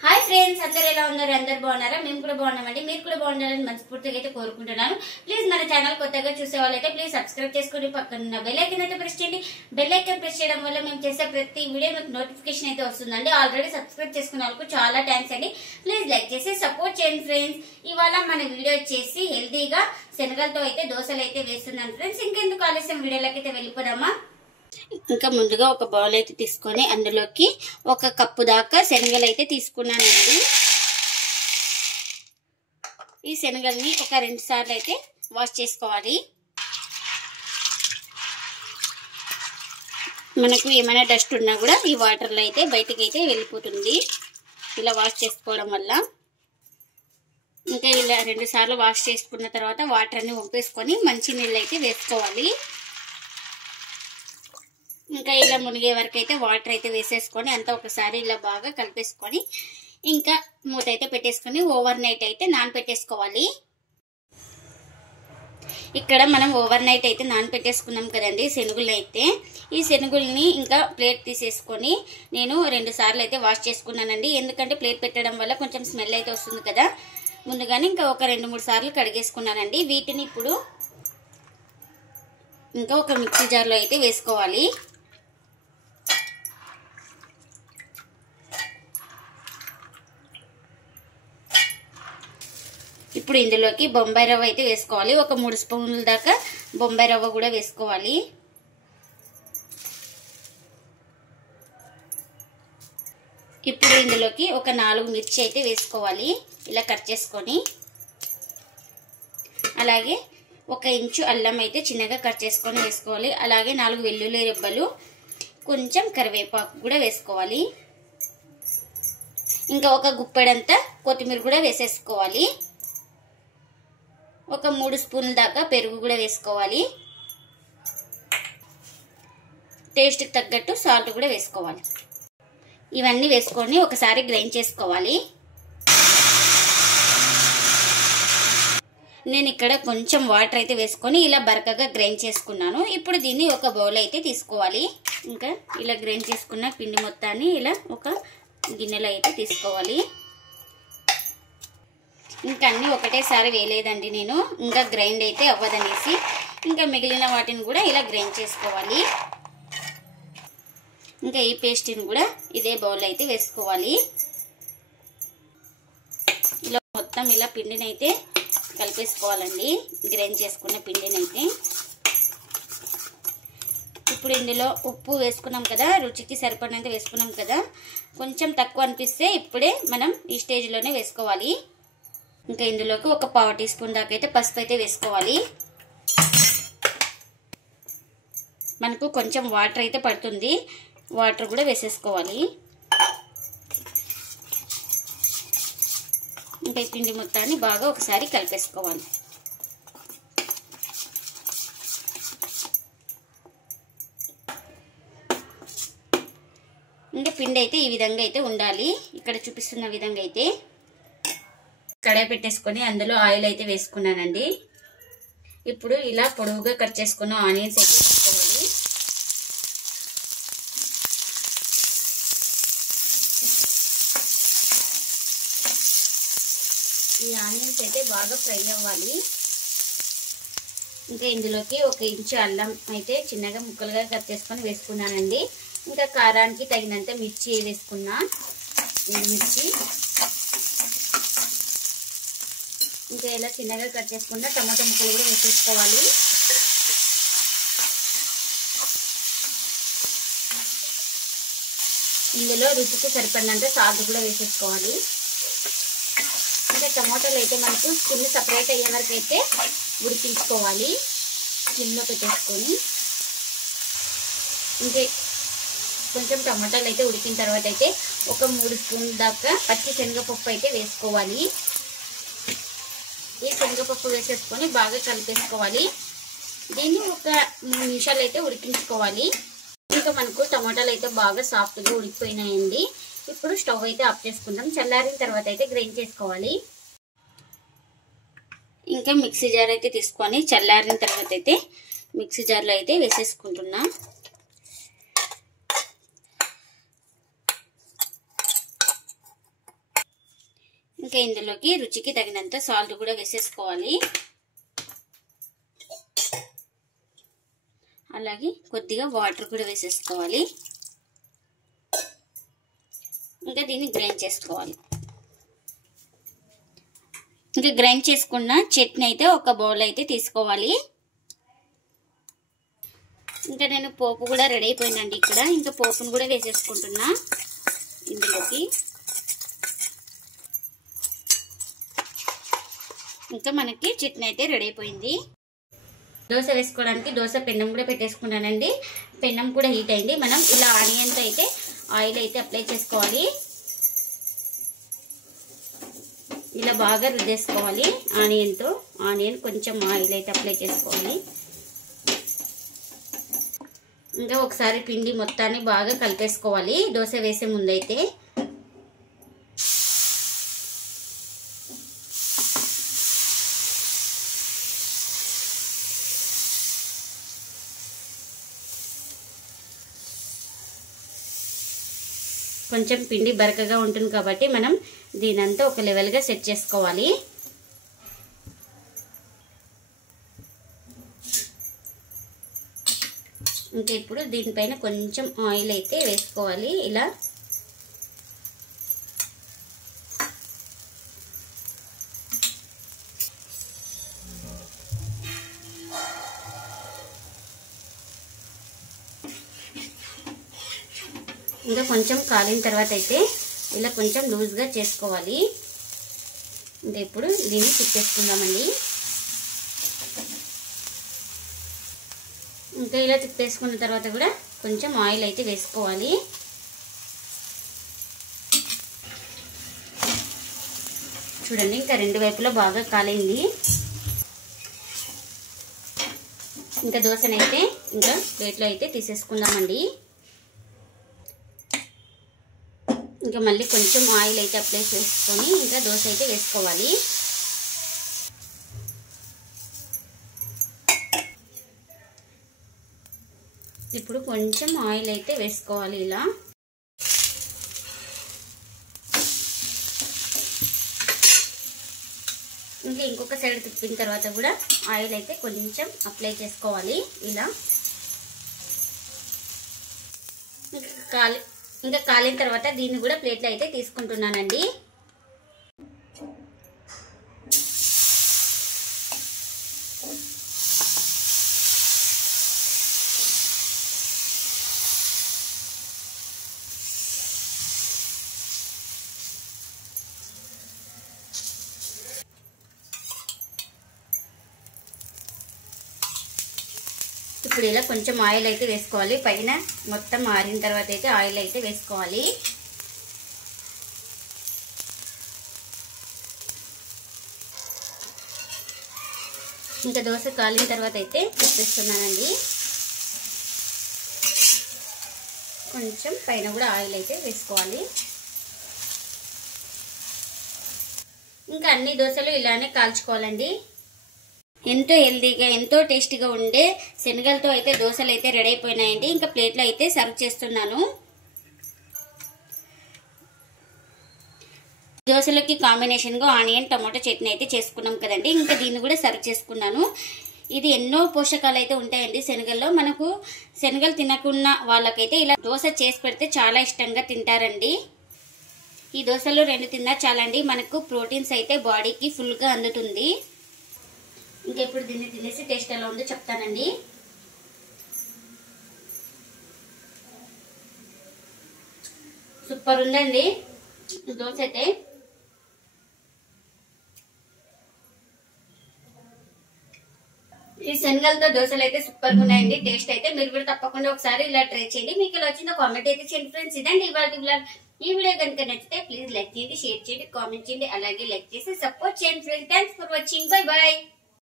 Hi friends, అందరూ ఎలా ఉన్నారు? అందరూ బాగున్నారా? మేము కూడా బాగున్నామండి. మీరు కూడా బాగుండాలని మనస్ఫూర్తిగా అయితే కోరుకుంటున్నాను. ప్లీజ్ మన ఛానల్ కొత్తగా చూసే వాళ్ళైతే ప్లీజ్ సబ్స్క్రైబ్ చేసుకుని పక్కన ఉన్న బెల్ ఐకాన్ అయితే ప్రెస్ చేయండి. బెల్ ఐకాన్ ప్రెస్ చేయడం వల్ల మేము చేసే ప్రతి వీడియో మీకు నోటిఫికేషన్ అయితే వస్తుందండి. ఆల్రెడీ సబ్స్క్రైబ్ చేసుకున్న వాళ్ళకు చాలా థ్యాంక్స్ అండి. ప్లీజ్ లైక్ చేసి సపోర్ట్ చేయండి ఫ్రెండ్స్. ఇవాళ మన వీడియో వచ్చేసి హెల్దీగా శనగలతో అయితే దోశలు అయితే వేస్తున్నాను ఫ్రెండ్స్. ఇంకెందుకు ఆలస్యం, వీడియోలోకి అయితే వెళ్ళిపోదామా? ఇంకా ముందుగా ఒక బౌల్ అయితే తీసుకొని అందులోకి 1 కప్పు దాకా శనగలు అయితే తీసుకున్నానండి. ఈ శనగల్ని ఒక 2 సార్లు అయితే వాష్ చేసుకోవాలి. మనకు ఏమైనా డస్ట్ ఉన్నా కూడా ఈ వాటర్లో అయితే బయటకి అయితే వెళ్ళిపోతుంది ఇలా వాష్ చేసుకోవడం వల్ల. ఇంకా ఇలా 2 సార్లు వాష్ చేసుకున్న తర్వాత వాటర్ అన్ని వంపేసుకొని మంచి నీళ్ళు అయితే వేసుకోవాలి. ఇంకా ఇలా మునిగే వరకు అయితే వాటర్ అయితే వేసేసుకొని అంతా ఒకసారి ఇలా బాగా కలిపేసుకొని ఇంకా మూత అయితే పెట్టేసుకొని ఓవర్ నైట్ అయితే నానబెట్టేసుకోవాలి. ఇక్కడ మనం ఓవర్ నైట్ అయితే నానబెట్టేసుకున్నాం కదండి శనగలు అయితే. ఈ శనగల్ని ఇంకా ప్లేట్ తీసేసుకొని నేను 2 సార్లు అయితే వాష్ చేసుకున్నానండి. ఎందుకంటే ప్లేట్ పెట్టడం వల్ల కొంచెం స్మెల్ అయితే వస్తుంది కదా, ముందుగానే ఇంకా ఒక 2-3 సార్లు కడిగేసుకున్నానండి. వీటిని ఇప్పుడు ఇంకా ఒక మిక్సీ జార్లో అయితే వేసుకోవాలి. ఇప్పుడు ఇందులోకి బొంబాయి రవ్వ అయితే వేసుకోవాలి. ఒక 3 స్పూన్ల దాకా బొంబాయి రవ్వ కూడా వేసుకోవాలి. ఇప్పుడు ఇందులోకి ఒక 4 మిర్చి అయితే వేసుకోవాలి ఇలా కట్ చేసుకొని. అలాగే 1 ఇంచు అల్లం అయితే చిన్నగా కట్ చేసుకొని వేసుకోవాలి. అలాగే 4 వెల్లుల్లి రెబ్బలు, కొంచెం కరివేపాకు కూడా వేసుకోవాలి. ఇంకా ఒక గుప్పెడంతా కొత్తిమీర కూడా వేసేసుకోవాలి. ఒక 3 స్పూన్ల దాకా పెరుగు కూడా వేసుకోవాలి. టేస్ట్కి తగ్గట్టు సాల్ట్ కూడా వేసుకోవాలి. ఇవన్నీ వేసుకొని ఒకసారి గ్రైండ్ చేసుకోవాలి. నేను ఇక్కడ కొంచెం వాటర్ అయితే వేసుకొని ఇలా బరకగా గ్రైండ్ చేసుకున్నాను. ఇప్పుడు దీన్ని ఒక బౌల్ అయితే తీసుకోవాలి. ఇంకా ఇలా గ్రైండ్ చేసుకున్న పిండి మొత్తాన్ని ఇలా ఒక గిన్నెలో అయితే తీసుకోవాలి. ఇంకా అన్నీ ఒకటేసారి వేయలేదండి నేను, ఇంకా గ్రైండ్ అయితే అవ్వదనేసి ఇంకా మిగిలిన వాటిని కూడా ఇలా గ్రైండ్ చేసుకోవాలి. ఇంకా ఈ పేస్ట్ని కూడా ఇదే బౌల్ అయితే వేసుకోవాలి. ఇలా మొత్తం ఇలా పిండిని అయితే కలిపేసుకోవాలండి, గ్రైండ్ చేసుకున్న పిండిని అయితే. ఇప్పుడు ఇందులో ఉప్పు వేసుకున్నాం కదా, రుచికి సరిపడినంత వేసుకున్నాం కదా. కొంచెం తక్కువ అనిపిస్తే ఇప్పుడే మనం ఈ స్టేజ్లోనే వేసుకోవాలి. ఇంకా ఇందులోకి ఒక 1/4 టీ స్పూన్ దాకా అయితే పసుపు అయితే వేసుకోవాలి. మనకు కొంచెం వాటర్ అయితే పడుతుంది, వాటర్ కూడా వేసేసుకోవాలి. ఇంకా ఈ పిండి మొత్తాన్ని బాగా ఒకసారి కలిపేసుకోవాలి. ఇంకా పిండి అయితే ఈ విధంగా అయితే ఉండాలి, ఇక్కడ చూపిస్తున్న విధంగా అయితే. కడాయి పెట్టేసుకొని అందులో ఆయిల్ అయితే వేసుకున్నానండి. ఇప్పుడు ఇలా పొడవుగా కట్ చేసుకున్న ఆనియన్స్ అయితే వేసుకోవాలి. ఈ ఆనియన్స్ అయితే బాగా ఫ్రై అవ్వాలి. ఇంకా ఇందులోకి 1 ఇంచు అల్లం అయితే చిన్నగా ముక్కలుగా కట్ చేసుకొని వేసుకున్నానండి. ఇంకా కారానికి తగినంత మిర్చి వేసుకున్నా, మిర్చి. ఇంకా ఇలా చిన్నగా కట్ చేసుకున్న టమాటా ముక్కలు కూడా వేసేసుకోవాలి. ఇందులో రుచికి సరిపడినంత సాల్ట్ కూడా వేసేసుకోవాలి. ఇంకా టమాటాలు అయితే మనకు స్కిన్ సపరేట్ అయ్యే వరకు అయితే ఉడికించుకోవాలి స్కిన్లో పెట్టేసుకొని. ఇంకా కొంచెం టమాటాలు అయితే ఉడికిన తర్వాత అయితే ఒక 3 స్పూన్ల దాకా పచ్చి శనగపప్పు అయితే వేసుకోవాలి. ఈ శనగపప్పు వేసేసుకొని బాగా కలిపేసుకోవాలి. దీన్ని ఒక 3 నిమిషాలు అయితే ఉడికించుకోవాలి. ఇంకా మనకు టమాటాలు అయితే బాగా సాఫ్ట్గా ఉడికిపోయినాయండి. ఇప్పుడు స్టవ్ అయితే ఆఫ్ చేసుకుందాం. చల్లారిన తర్వాత అయితే గ్రైండ్ చేసుకోవాలి. ఇంకా మిక్సీ జార్ అయితే తీసుకొని చల్లారిన తర్వాత అయితే మిక్సీ జార్లో అయితే వేసేసుకుంటున్నా. ఇంకా ఇందులోకి రుచికి తగినంత సాల్ట్ కూడా వేసేసుకోవాలి. అలాగే కొద్దిగా వాటర్ కూడా వేసేసుకోవాలి. ఇంకా దీన్ని గ్రైండ్ చేసుకోవాలి. ఇంకా గ్రైండ్ చేసుకున్న చట్నీ అయితే ఒక బౌల్ అయితే తీసుకోవాలి. ఇంకా నేను పోపు కూడా రెడీ అయిపోయిందండి. ఇక్కడ ఇంకా పోపును కూడా వేసేసుకుంటున్నా ఇందులోకి. ఇంకా మనకి చట్నీ అయితే రెడీ అయిపోయింది. దోశ వేసుకోవడానికి దోశ పెన్నం కూడా పెట్టేసుకున్నానండి. పెన్నం కూడా హీట్ అయింది. మనం ఇలా ఆనియన్తో అయితే ఆయిల్ అయితే అప్లై చేసుకోవాలి. ఇలా బాగా రుద్దేసుకోవాలి ఆనియన్తో. ఆనియన్ కొంచెం ఆయిల్ అయితే అప్లై చేసుకోవాలి. ఇంకా ఒకసారి పిండి మొత్తాన్ని బాగా కలిపేసుకోవాలి దోశ వేసే ముందైతే. కొంచెం పిండి బరకగా ఉంటుంది కాబట్టి మనం దీనంతా ఒక లెవెల్గా సెట్ చేసుకోవాలి. ఇంకా ఇప్పుడు దీనిపైన కొంచెం ఆయిల్ అయితే వేసుకోవాలి. ఇలా ఇంకా కొంచెం కాలిన తర్వాత అయితే ఇలా కొంచెం లూజ్గా చేసుకోవాలి. ఇంకా ఇప్పుడు దీన్ని తిప్పేసుకుందామండి. ఇంకా ఇలా తిప్పేసుకున్న తర్వాత కూడా కొంచెం ఆయిల్ అయితే వేసుకోవాలి. చూడండి ఇంకా రెండు వైపులా బాగా కాలింది. ఇంకా దోశనైతే ఇంకా ప్లేట్లో అయితే తీసేసుకుందామండి. ఇంకా మళ్ళీ కొంచెం ఆయిల్ అయితే అప్లై చేసుకొని ఇంకా దోశ అయితే వేసుకోవాలి. ఇప్పుడు కొంచెం ఆయిల్ అయితే వేసుకోవాలి ఇలా. ఇంకా ఇంకొక సైడ్ తిప్పిన తర్వాత కూడా ఆయిల్ అయితే కొంచెం అప్లై చేసుకోవాలి ఇలా. ఇంకా కాలిన తర్వాత దీన్ని కూడా ప్లేట్లో అయితే తీసుకుంటున్నానండి. ఇప్పుడు ఇలా కొంచెం ఆయిల్ అయితే వేసుకోవాలి. పైన మొత్తం ఆరిన తర్వాత అయితే ఆయిల్ అయితే వేసుకోవాలి. ఇంకా దోశ కాలిన తర్వాత అయితే తిప్పేస్తున్నానండి. కొంచెం పైన కూడా ఆయిల్ అయితే వేసుకోవాలి. ఇంకా అన్ని దోశలు ఇలానే కాల్చుకోవాలండి. ఎంతో హెల్దీగా ఎంతో టేస్టీగా ఉండే శనగలతో అయితే దోశలు అయితే రెడీ అయిపోయినాయండి. ఇంకా ప్లేట్లో అయితే సర్వ్ చేస్తున్నాను. దోశలకి కాంబినేషన్గా ఆనియన్ టమాటో చట్నీ అయితే చేసుకున్నాం కదండి. ఇంకా దీన్ని కూడా సర్వ్ చేసుకున్నాను. ఇది ఎన్నో పోషకాలు అయితే ఉంటాయండి శనగల్లో. మనకు శనగలు తినకున్న వాళ్ళకైతే ఇలా దోశ చేసి పెడితే చాలా ఇష్టంగా తింటారండి. ఈ దోశలు 2 తిన్నా చాలండి. మనకు ప్రోటీన్స్ అయితే బాడీకి ఫుల్గా అందుతుంది. ఇంకా ఇప్పుడు దీన్ని తినేసి టేస్ట్ ఎలా ఉందో చెప్తానండి. సూపర్ ఉందండి దోశ అయితే. ఈ శనగలతో దోశలు అయితే సూపర్ గా ఉన్నాయండి. టేస్ట్ అయితే మీరు కూడా తప్పకుండా ఒకసారి ఇలా ట్రై చేయండి. మీకు ఎలా వచ్చిందో కామెంట్ అయితే చేయండి ఫ్రెండ్స్. ఇదండి ఇవాళ వ్లాగ్. ఈ వీడియో కనుక నచ్చితే ప్లీజ్ లైక్ చేయండి, షేర్ చేయండి, కామెంట్ చేయండి, అలాగే లైక్ చేసి సపోర్ట్ చేయండి friends. Thanks for watching. Bye bye.